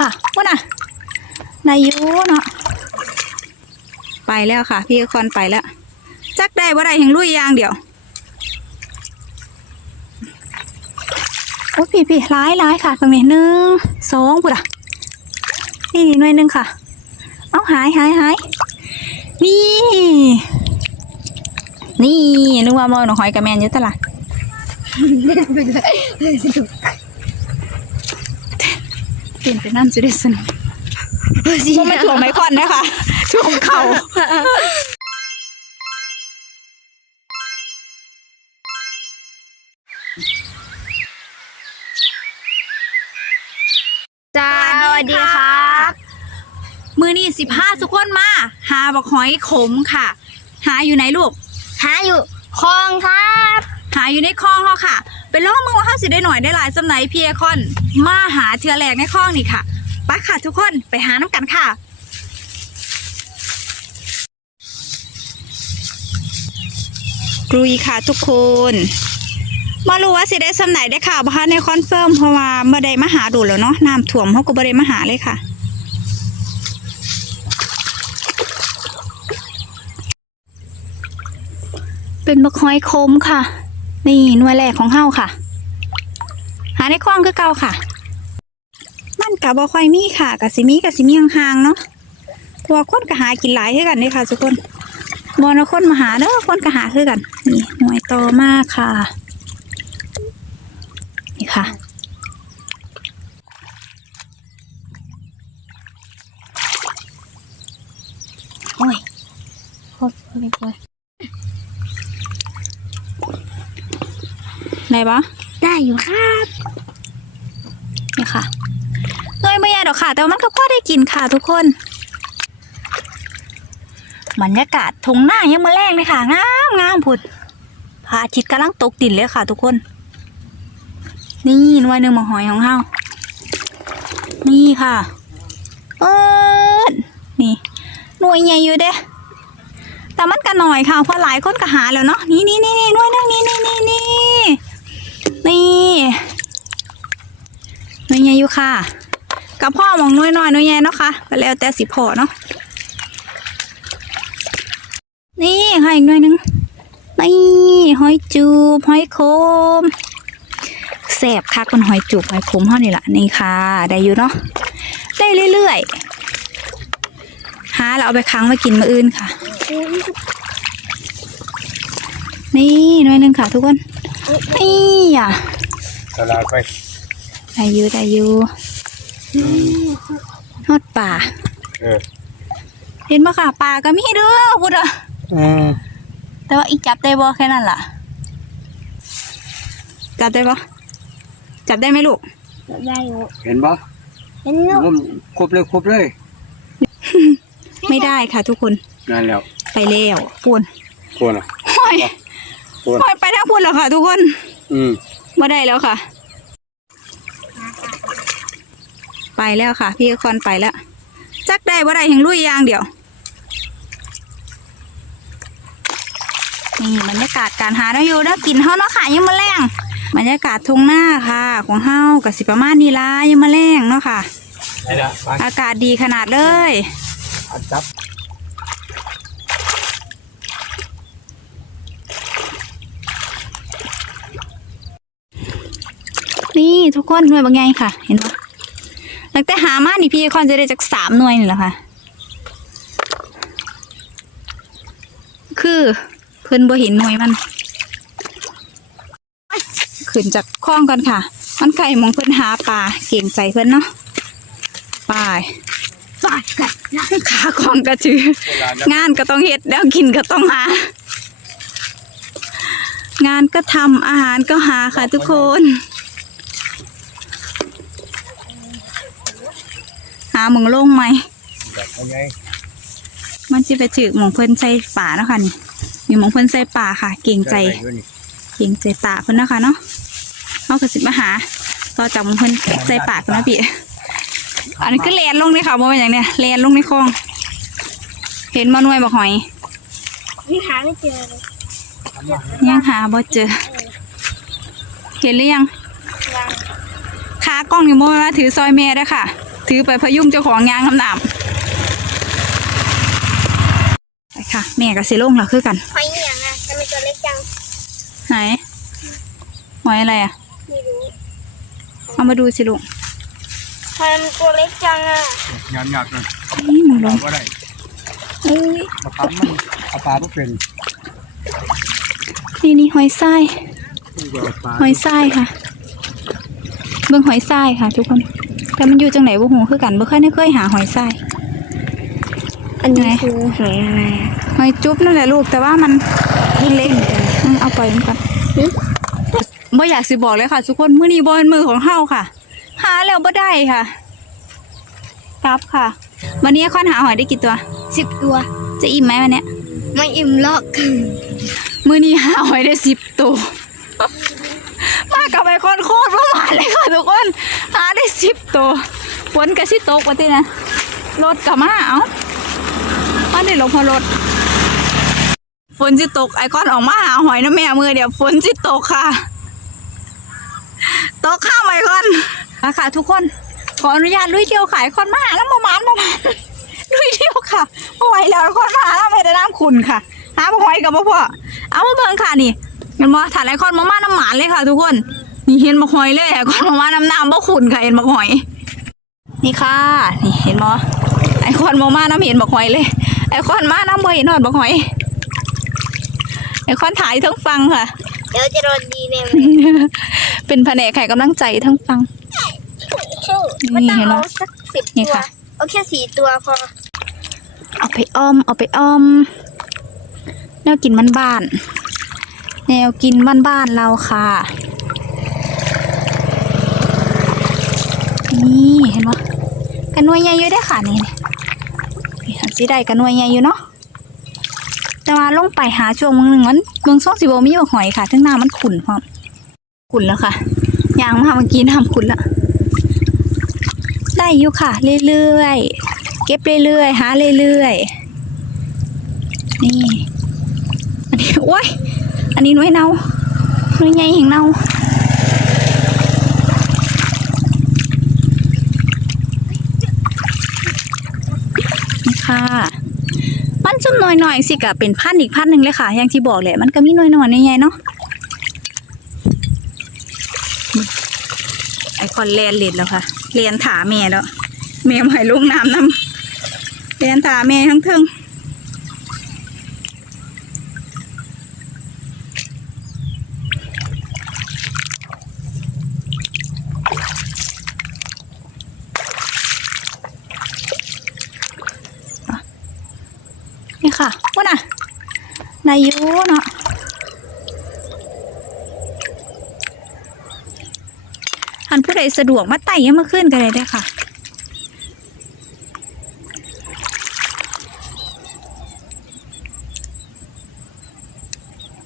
ค่ะว่าน่ะนายยูเนาะไปแล้วค่ะ พี่คอนไปแล้ว จักได้บ่ได้เห็นลุยยางเดียวโอ้พี่พี่ร้ายร้ายค่ะตรงนี้หนึ่งสองปุ๊ดอะนี่หน่วยหนึ่งค่ะ เอาหายหายหายนี่ นี่นึกว่ามอยหนองหอยกับแมนอยุตละเปลี่ย นไปนั่นจะได้สนุกก็ไม่ถ่วงไม้คอนนะคะถ่วงเข่าจ้าสวัสดีครับมือนี่สิบห้าทุกคนมา หาบักหอยขมค่ะ หาอยู่ไหนลูก หาอยู่คลองครับ หาอยู่ในคลองเขาค่ะ ไปลองมึงว่าเขาสิได้หน่อยได้หลายสำไหนเพียคอน มาหาเทือแรกในคลองนี่ค่ะไปค่ะทุกคนไปหาน้ำกันค่ะกรุยค่ะทุกคนมารู้ว่าสิได้สำไหนได้ค่ะบ่คะในคอนเฟิร์มเพราะว่าเมื่อใดมาหาดูแล้วเนาะน้ำท่วมเขาก็บ่ได้มาหาเลยค่ะเป็นบักหอยคมค่ะ นี่หน่วยแรกของเฮาค่ะ หาในคลองคือเก่าค่ะ มันกับบ่ค่อยมีค่ะกับสิมีกับสิมีห่างๆเนาะเพราะว่าคนก็หากินหลายคือกันเด้ค่ะทุกคนบอนะคนมาหาเด้อคนก็หาคือกัน นี่หน่วยโตมากค่ะ นี่ค่ะโอ้ยโคตรเลยโคตร ไหนบะได้อยู่ครับนี่ค่ะเงยไม่ใหญ่ดอกค่ะ แต่ว่ามันก็พอได้กินค่ะทุกคนบรรยากาศทงหน้ายังมาแรงเลยค่ะงามงามพุดพระอาทิตย์กำลังตกดินเลยค่ะ ทุกคน นี่หน่วยหนึ่งหมอหอยของเฮานี่ค่ะเอิดนี่หน่วยใหญ่อยู่เด้แต่มันก็หน่อยค่ะเพราะหลายคนก็หาแล้วเนาะนี่นี่นี่นี่หน่วยหนึงนี่นี่นี่นี่ นี่น่วยใหญ่อยู่ค่ะกับพ่อมองน่วยน้อยน่วยใหญ่เนาะค่ะก็แล้วแต่สิพอเนาะนี่ค่ะอีกหน่วยนึงนี่หอยจูบหอยโคมแสบคักมันหอยจูบหอยโคมเท่านี่แหละนี่ค่ะได้อยู่เนาะได้เรื่อยๆหาแล้วเอาไปค้างไว้กินมื้ออื่นค่ะ นี่หน่วยนึงค่ะทุกคน นี่อะตลาดไปได้อยู่ได้อยู่ทอดป่าเออเห็นปะค่ะป่าก็มีเด้อพูดอะอืมแต่ว่าอีจับได้บ่แค่นั้นล่ะ จับได้ปะจับได้ไหมลูกได้อยู่เห็นปะเห็นลูกงมครบเลยครบเลย ไม่ได้ค่ะทุกคนนั่นแล้วไปแล้วพูนควรอะ ห้อยควรห้อยไปทางพูนแล้วค่ะ ทุกคนอืมมาได้แล้วค่ะ ไปแล้วค่ะ พี่คอนไปแล้ว จักได้บ่ได้เห็นลุยอยางเดียว นี่บรรยากาศการหาได้อยู่ได้กินเฮาเนาะค่ะยังมาแรงบรรยากาศทุ่งหน้าค่ะ ของเฮากับสิประมาณนี้ละยังมาแรงเนาะค่ะนี่ละไปอากาศดีขนาดเลยอัดจับ นี่ทุกคนหน่วยบางไงค่ะ เห็นปะตั้งแต่หามานี่พี่คอนจะได้จากสามหน่วยนี่แหละค่ะ คือเพิ่นบ่เห็นหน่วยมันขึ้นจากคลองกันค่ะ มันไก่มองเพิ่นหาปลาเก่งใจเพิ่นเนาะไปฝากกันขาของกระจือตลาดนงานก็ต้องเฮ็ดแล้วกินก็ต้องหา งานก็ทำอาหารก็หาค่ะทุกคน หาหมองโล่งไหมแบบเอาไงมันจะไปถือหมองเพิ่นใส่ป่าเนาะค่ะนี่มีหมองเพิ่นใส่ป่าค่ะ เก่งใจได้อยู่นี่เก่งใจป่าเพิ่นนะคะเนาะเขาก็สิมาหาต่อจากหมองเพิ่นใส่ป่ากันนะพี่อันนี้คือแลนลงเลยค่ะบ่เป็นอย่างเนี้ยแลนลงในคลอง เห็นมาหน่วยบอกหอยนี่หาไม่เจอเลยยังหาบ่เจอ เห็นหรือยังยังขากล้องอยู่โมว่าถือซอยแม่เด้อค่ะ ถือไปพยุงเจ้าของยางคำนามไปค่ะ แม่กับสิลงแล้วคือกันหอยเหนียงอะทำไมตัวเล็กจัง ไหนหอยอะไรอะ ไม่รู้เอามาดูสิลูกทำไมมันตัวเล็กจังอะงานยากเลยนี่มึงลเรางก็ได้เอ้ยมาปั๊มมันเอาปลาไม่เป็นนี่นี่หอยทรายนี่ก็เอาปลาหอยทรายค่ะ เบิ่งหอยทรายค่ะ ทุกคน แต่มันอยู่จังไหนบ่ฮู้คือกันบ่เคยได้เคยหาหอยทรายอันนี้ไหนคือหอยอะไรอะหอยจุ๊บนั่นแหละลูกแต่ว่ามันเล็กอืมเอาปล่อยมันก่อนบ่อยากสิบอกเลยค่ะ ทุกคนมื้อนี้บ่เป็นมือของเฮาค่ะ หาแล้วบ่ได้ค่ะครับค่ะ วันนี้ค่อนหาหอยได้กี่ตัวสิบตัว จะอิ่มไหมวันเนี้ยไม่อิ่มหรอกมื้อนี้หาหอยได้สิบตัว มากับไอคอนโคตรประมาณ เลยค่ะทุกคนหาได้สิบตัวฝนกระสิตกว่าตินะรถกลับมาเอ้าอันนี้ลงพอรถฝนสิตกไอคอนออกมาหาหอยนะแม่มือเดี๋ยวฝนสิตกค่ะ ตกข้ามไอคอนมาค่ะ ทุกคนขออนุญาตลุยเที่ยวขายคอนมาหาแล้วประมาณประมาณลุยเที่ยวค่ะไม่ไหวแล้วคอนมาหาแล้วไม่ได้น้ำขุนค่ะหาหอยกับพ่อเอามาเบิ่งค่ะนี่เห็นบ่ถ่ายไอคอนมาม่าน้ำหมานเลยค่ะ ทุกคน นี่เห็นบักหอยเลยไอคอนมาม่าน้ำน้ำบ่ขุนค่ะเห็นบักหอย นี่ค่ะ นี่เห็นบ่ไอคอนมาม่าน้ำเห็นบักหอยเลย ไอคอนมาน้ำบ่เห็นหอดบักหอย ไอคอนถ่ายทั้งฟังค่ะ เดี๋ยวจะโดนดีแน่เลยเป็นแผนกไข่กำลังใจทั้งฟังชื่อนี่ไม่ต้องเห็นไหมเอาสักสิบนี่ตัวค่ะเอาแค่สี่ตัวพอ เอาไปอ้อม เอาไปอ้อม แนวกินบ้านๆแนวกินบ้านๆเราค่ะ นี่เห็นปะ กันนวยใหญ่อยู่ได้ค่ะนี่นี่หันสิได้กันนวยใหญ่อยู่เนาะแต่ว่าลงไปหาช่วงมึงหนึ่งมันเมืองซ่องสิโบมีบ่หอยค่ะทั้งหน้ามันขุ่นพร้อมขุ่นแล้วค่ะยางมาเมื่อกี้น้ำขุ่นละได้อยู่ค่ะ เรื่อยๆเก็บเรื่อยๆหาเรื่อยๆนี่อันนี้โอ้ยอันนี้น่วยเนาหนวยใหญ่แห่งเนานี่ ค่ะ มันจุ่มหน่อยๆสิกะเป็นพันอีกพันหนึ่งเลยค่ะ อย่างที่บอกแหละมันก็มีหน่อยๆใหญ่ๆเนาะไอคอนเลียนเล็ดแล้วค่ะเลียนถาแม่แล้วแม่หมายลูกน้ำน้ำเลียนถาแม่ทั้งเทิง ค่ะว่าน่ะนายยูเนาะหันผู้ใดสะดวกมาไต่ยังมาขึ้นกันเลยได้ค่ะ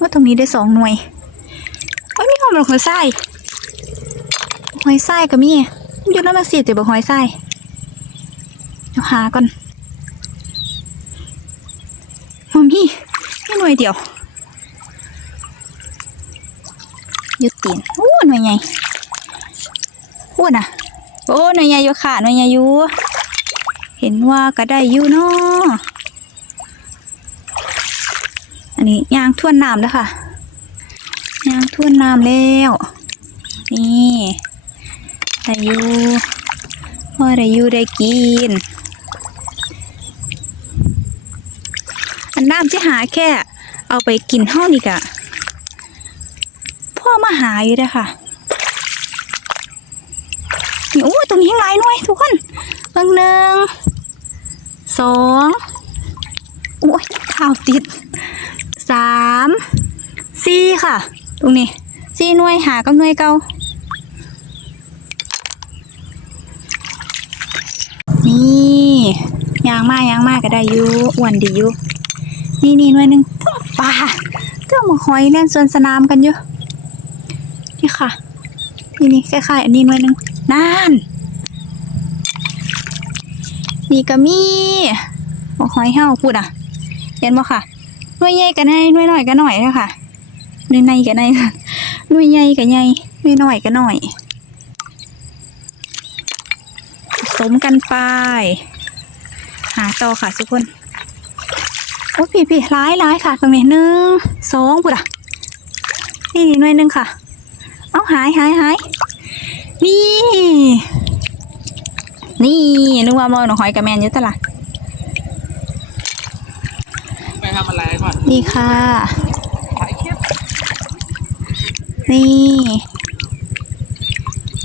ว่าตรงนี้ได้สองหน่วยโอ้ยมีหอมหอยไส้หอยไส้ก็มีอยู่น้ำมาสีแต่บอกหอยไส้เดี๋ยวหาก่อนหอมพี่ นี่หน่วยเดียว ยุดตีนโอ้หน่วยใหญ่พูดนะโอ้หน่วยใหญ่อยู่ค่ะหน่วยใหญ่อยู่เห็นว่าก็ได้อยู่เนาะอันนี้ยางท่วนน้ำแล้วค่ะยางท่วนน้ำแล้ว นี่ได้อยู่ว่าได้อยู่ได้กินอันน้ำที่หาแค่ เอาไปกินห้องนี่กะพ่อมาหาอยู่เด้อค่ะนี่โอ้ยตรงนี้ยังหลายหน่วยทุกคนเบิ่งหนึ่งสองโอ้ยข่าวติดสามสี่ค่ะ ตรงนี้สี่หน่วยหากับหน่วยเก่านี่ยางมากยางมากก็ได้อยู่อ้วนดีอยู่นี่นี่หน่วยหนึ่ง ปลาเจ้าหมาหอยเล่นสวนสนามกันอยู่นี่ค่ะ นี่นี่คล้ายๆอันนี้หน่วยหนึ่งนั่นนี่ก็มีบอกหอยเห่าพูดอะเห็นบ่ค่ะหน่วยใหญ่กันให้หน่วยน้อยกันหน่อยนะค่ะหน่วยในกันในค่ะหน่วยใหญ่กันใหญ่หน่วยน้อยกันหน่อยสมกันไป หาต่อค่ะทุกคน โอ้พี่พี่ร้ายร้ายค่ะตรงนี้หนึ่งสองปุ๊ดอะนี่หน่วยหนึ่งค่ะ เอาหายหายหายนี่ นี่นึกว่ามอยหนูหอยกระแมนอยุตลาดไปทำอะไรก่อนนี่ค่ะ นี่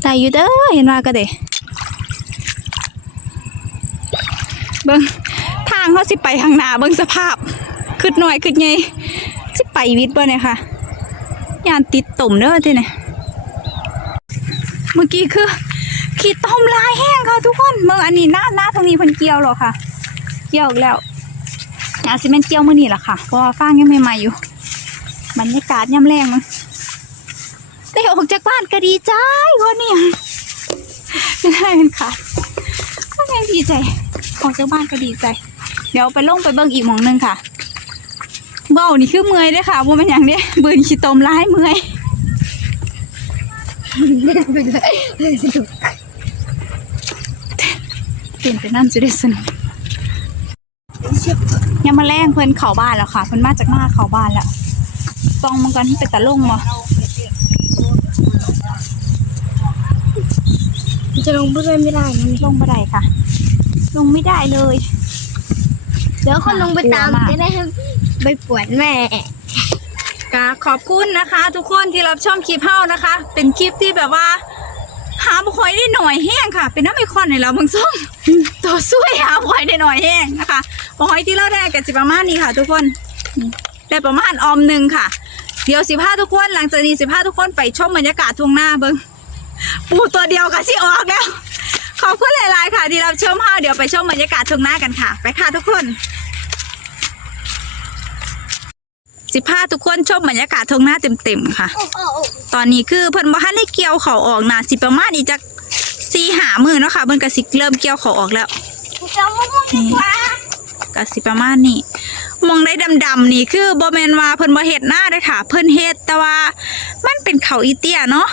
ได้อยู่เด้อเห็นว่าก็เด้เบิ่งทาง เขาสิไปทางหน้าเบิ่งสภาพขึ้นหน่อยขึ้นไงสิไปวิทย์บ่เนี่ยค่ะยานติดตุ่มเด้อที่เนี่ยเมื่อกี้คือ ขีดต้มลายแห้งค่ะทุกคนเมื่ออันนี้หน้าหน้าตรงนี้เพิ่นเกี่ยวหรอค่ะ เกี่ยวแล้วอาซีเมนเกี่ยวเมื่อนี่แหละค่ะเพราะว่าฟางยังใหม่ๆอยู่บรรยากาศย่ำแรงมั้งได้ออกจากบ้านก็ดีใจวันนี้ไม่ได้เป็นค่ะก็ยังดีใจออกจากบ้านก็ดีใจ เดี๋ยวไปลงไปเบิ่งอีกหมองหนึงค่ะเบ้านี่คือเมื่อยเด้อค่ะว่ามันอย่างเนี้ยบืนขี้ตมร้ายเมื่อยเล่นไปเลยเล่นสนุกเปลี่ยนไปนั่นจะได้สนุกยังมาแรงเพิ่นเข่าบ้านแล้วค่ะเพิ่นมาจากหน้าเข่าบ้านแล้วต้องมันกันเป็นตะลงมาจะลงเพื่อนไม่ได้นะลงบันไดค่ะ ลงไม่ได้เลยเดี๋ยวคนลงไปตามจะได้ไปปวดแม่กะขอบคุณนะคะ ทุกคนที่รับชมคลิปเฮานะคะ เป็นคลิปที่แบบว่า หาบุคอยได้หน่อยแห้งค่ะ เป็นน้ำไอคอนในเราบางส้มตัวช่วยหาบุคอยได้หน่อยแห้งนะคะบุคอยที่เราได้กันสิประมาณนี้ค่ะ ทุกคนได้ประมาณออมหนึ่งค่ะ เดี๋ยวสิพาทุกคนหลังจากนี้สิพาทุกคนไปชมบรรยากาศทุ่งหน้าเบิ้งปูตัวเดียวกับสิออกแล้วขอบคุณหลาย ๆ ค่ะ ที่รับชมเฮาเดี๋ยวไปชมบรรยากาศทุ่งหน้ากันค่ะ ไปค่ะทุกคน สิพาทุกคนชมบรรยากาศทงหน้าเต็มๆค่ะ ตอนนี้คือเพิ่นบ่ทันได้เกี่ยวเขาออกนะสิประมาณอีกจักสี่หามือเนาะค่ะเพิ่นก็สิเริ่มเกี่ยวเขาออกแล้วจะมุ่งมุ่งดีกว่ก็สิประมาณนี้มองได้ดำๆนี่คือบ่แมนว่าเพิ่นบ่เฮ็ดหน้าเด้ค่ะ เพิ่นเฮ็ดแต่ว่ามันเป็นเขาอีเตี้ยเนาะ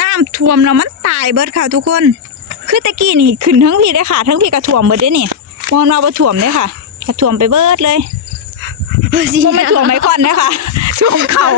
น้ำท่วมแล้วมันตายเบิดค่ะทุกคน คือตะกี้นี่ขึ้นทั้งพี่ได้ค่ะ ทั้งพี่ก็ท่วมเบิดเด้นี่มองว่าบ่ท่วมเด้ค่ะก็ท่วมไปเบิดเลย บ่แม่นท่วงไม้คอนนะคะถ่วงเขา